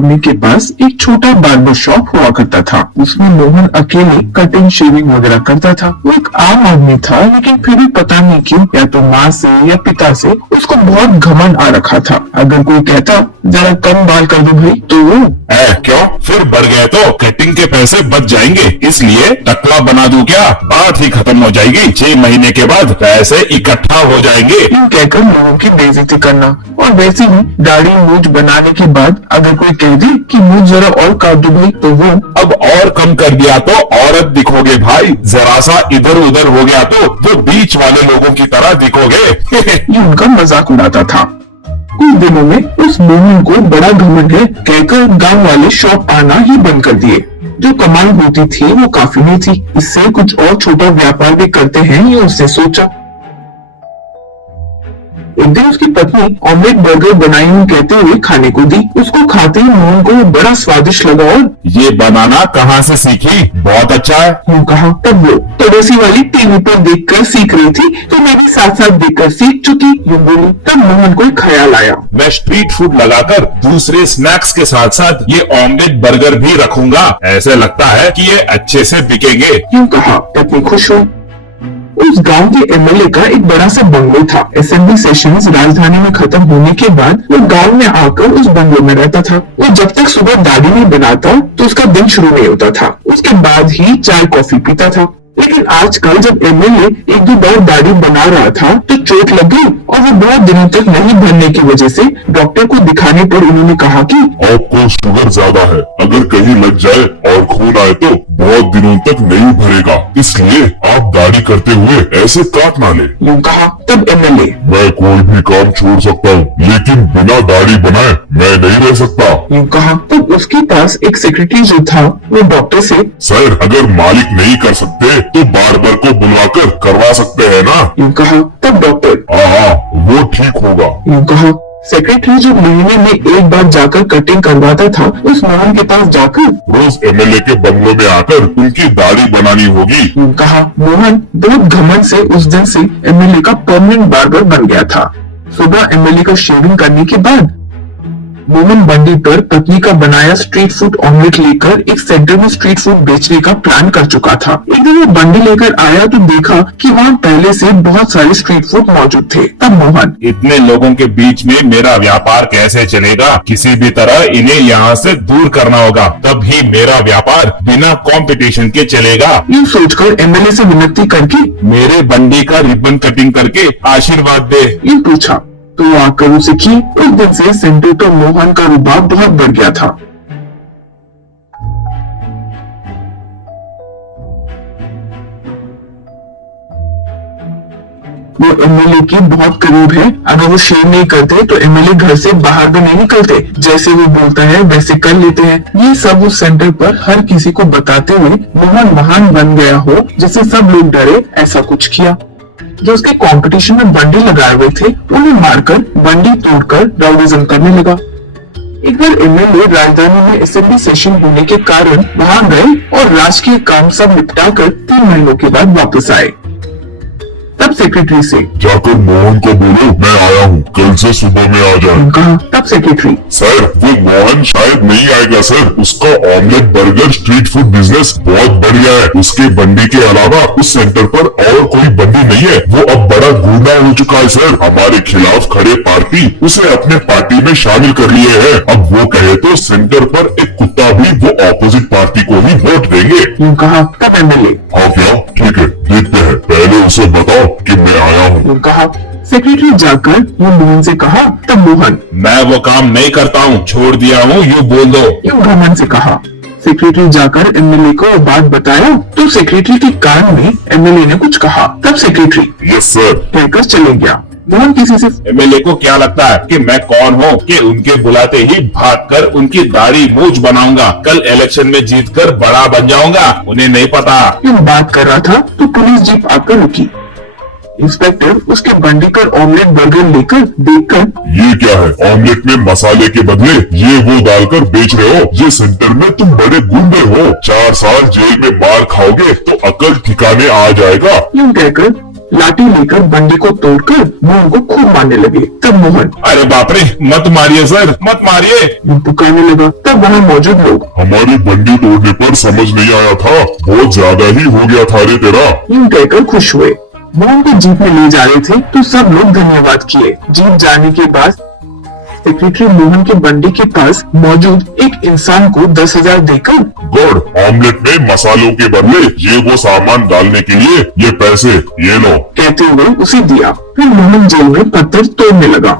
आदमी के पास एक छोटा बार्बर शॉप हुआ करता था। उसमें मोहन अकेले कटिंग शेविंग वगैरह करता था। वो एक आम आदमी था, लेकिन फिर भी पता नहीं क्यों या तो माँ से या पिता से उसको बहुत घमंड आ रखा था। अगर कोई कहता जरा कम बाल कर दो भाई, तो वो क्यों फिर बढ़ गए तो कटिंग के पैसे बच जाएंगे, इसलिए टकला बना दूं क्या? बात ही खत्म हो जाएगी, 6 महीने के बाद पैसे इकट्ठा हो जाएंगे। यूं कहकर लोगों की बेइज्जती करना। और वैसे ही दाढ़ी मूछ बनाने के बाद अगर कोई कह दे कि मूछ जरा और काट दो भाई, तो वो अब और कम कर दिया तो औरत दिखोगे भाई, जरा सा इधर उधर हो गया तो बीच वाले लोगों की तरह दिखोगे। ये उनका मजाक उड़ाता था। कुछ दिनों में उस मोहन को बड़ा घमंड है कहकर गांव वाले शॉप आना ही बंद कर दिए। जो कमाई होती थी वो काफी नहीं थी, इससे कुछ और छोटा व्यापार भी करते हैं, ये उसने सोचा। एक दिन उसकी पत्नी ऑमलेट बर्गर बनाई हुई कहते हुए खाने को दी। उसको खाते ही मोहन को वो बड़ा स्वादिष्ट लगा और ये बनाना कहाँ से सीखी? बहुत अच्छा है, यूं कहा। तब वो पड़ोसी वाली टीवी पर देखकर सीख रही थी, तो मैं भी साथ साथ देखकर सीख चुकी, यूं बोली। तब मोहन को एक ख्याल आया, मैं स्ट्रीट फूड लगाकर दूसरे स्नैक्स के साथ साथ ये ऑमलेट बर्गर भी रखूंगा, ऐसे लगता है कि ये अच्छे से बिकेंगे। यूं कहा। पत्नी खुश हुई। उस गांव के एमएलए का एक बड़ा सा बंगलो था। असेंबली सेशंस राजधानी में खत्म होने के बाद वो गांव में आकर उस बंगलो में रहता था। वो जब तक सुबह दाढ़ी नहीं बनाता तो उसका दिन शुरू नहीं होता था। उसके बाद ही चाय कॉफी पीता था। लेकिन आजकल जब एमएलए एक दो बार दाढ़ी बना रहा था तो चोट लग गई और वो बहुत दिनों तक नहीं भरने की वजह से डॉक्टर को दिखाने पर उन्होंने कहा कि आपको शुगर ज्यादा है, अगर कहीं लग जाए और खून आए तो बहुत दिनों तक नहीं भरेगा, इसलिए आप दाढ़ी करते हुए ऐसे काट ना ले। यूं कहा। तब एमएलए, मैं कोई भी काम छोड़ सकता हूँ, लेकिन बिना दाढ़ी बनाए मैं नहीं रह सकता। यूं कहा। तब उसके पास एक सेक्रेटरी जो था वो डॉक्टर से, सर अगर मालिक नहीं कर सकते तो बार्बर को बुलवाकर करवा सकते हैं ना? यूं कहा। तब डॉक्टर, हाँ वो ठीक होगा। यूं कहा। सेक्रेटरी जो महीने में एक बार जाकर कटिंग करवाता था, उस मोहन के पास जाकर रोज एमएलए के बंगलों में आकर उनकी दाढ़ी बनानी होगी। यूं कहा। मोहन बहुत घमंड से उस दिन से एमएलए का परमानेंट बार्बर बन गया था। सुबह एमएलए का शेविंग करने के बाद मोहन बंडी पर पत्नी का बनाया स्ट्रीट फूड ऑमलेट लेकर एक सेंटर में स्ट्रीट फूड बेचने का प्लान कर चुका था। एक दिन वो बंडी लेकर आया तो देखा कि वहाँ पहले से बहुत सारे स्ट्रीट फूड मौजूद थे। तब मोहन, इतने लोगों के बीच में मेरा व्यापार कैसे चलेगा? किसी भी तरह इन्हें यहाँ से दूर करना होगा, तब ही मेरा व्यापार बिना कंपटीशन के चलेगा। यूं सोचकर एमएलए से विनती करके मेरे बंडी का रिबन कटिंग करके आशीर्वाद दे। यूं पूछा तो आकर उसे की। उस दिन से सेंटर पर मोहन का रुबाब बहुत बढ़ गया था। वो एमएलए के बहुत करीब है। अगर वो शेयर नहीं करते तो एमएलए घर से बाहर भी नहीं निकलते। जैसे वो बोलता है वैसे कर लेते हैं। ये सब उस सेंटर पर हर किसी को बताते हुए मोहन महान बन गया हो, जैसे सब लोग डरे, ऐसा कुछ किया। जो उसके कंपटीशन में बंडी लगाए हुए थे उन्हें मारकर बंडी तोड़कर राउडिज्म करने लगा। एक बार एमएलए राजधानी में असेंबली सेशन होने के कारण वहां गए और राजकीय काम सब निपटाकर 3 महीनों के बाद वापस आए। तब सेक्रेटरी से, जाकर मोहन को बोलो मैं आया हूँ, कल से सुबह में आ जाए। कहा। तब सेक्रेटरी, सर वो मोहन शायद नहीं आएगा सर, उसका omelette burger street food business बहुत बढ़िया है। उसके बंडी के अलावा उस सेंटर पर और कोई बंडी नहीं है। वो अब बड़ा गुंडा हो चुका है सर। हमारे खिलाफ खड़े पार्टी उसे अपने पार्टी में शामिल कर लिए है। अब वो कहे तो सेंटर पर एक कुत्ता भी वो ऑपोजिट पार्टी को ही वोट देंगे। यूं कहा। तब एमएलए, हाँ क्या, ठीक है देखते हैं, पहले उसे बताओ कि मैं आया हूँ। कहा। सेक्रेटरी जाकर यूं मोहन से कहा। तब मोहन, मैं वो काम नहीं करता हूँ, छोड़ दिया हूँ, यूँ बोल दो। यूं घमंड से कहा। सेक्रेटरी जाकर एमएलए को बात बताया तो सेक्रेटरी के कान में एमएलए ने कुछ कहा। तब सेक्रेटरी यस सर कहकर चले गया। मोहन किसी से, एमएलए को क्या लगता है कि मैं कौन हूँ कि उनके बुलाते ही भागकर उनकी दाढ़ी मूछ बनाऊंगा, कल इलेक्शन में जीतकर बड़ा बन जाऊंगा? उन्हें नहीं पता। यूं बात कर रहा था तो पुलिस जीप आकर रुकी। इंस्पेक्टर उसके बंडी पर ऑमलेट बर्गर लेकर देखकर, ये क्या है, ऑमलेट में मसाले के बदले ये वो डालकर बेच रहे हो? ये सेंटर में तुम बड़े गुंडे हो, 4 साल जेल में मार खाओगे तो अकल ठिकाने आ जाएगा। यूं कहकर लाठी लेकर बंडी को तोड़कर मोहन को खूब मारने लगे। तब मोहन अरे बाप रे, मत मारिए सर, मत मारिए। यूं पुकारने लगा। तब वहाँ मौजूद लोग हमारी बंडी तोड़ने पर समझ नहीं आया था, बहुत ज्यादा ही हो गया था रे तेरा। यूं कहकर खुश हुए। मोहन को जीप में ले जा रहे थे तो सब लोग धन्यवाद किए। जीप जाने के बाद सेक्रेटरी मोहन के बंडी के पास मौजूद एक इंसान को 10,000 देकर गुड, ऑमलेट में मसालों के बदले ये वो सामान डालने के लिए ये पैसे ये लो। कहते हुए उसे दिया। फिर मोहन जेल में पत्थर तोड़ने लगा।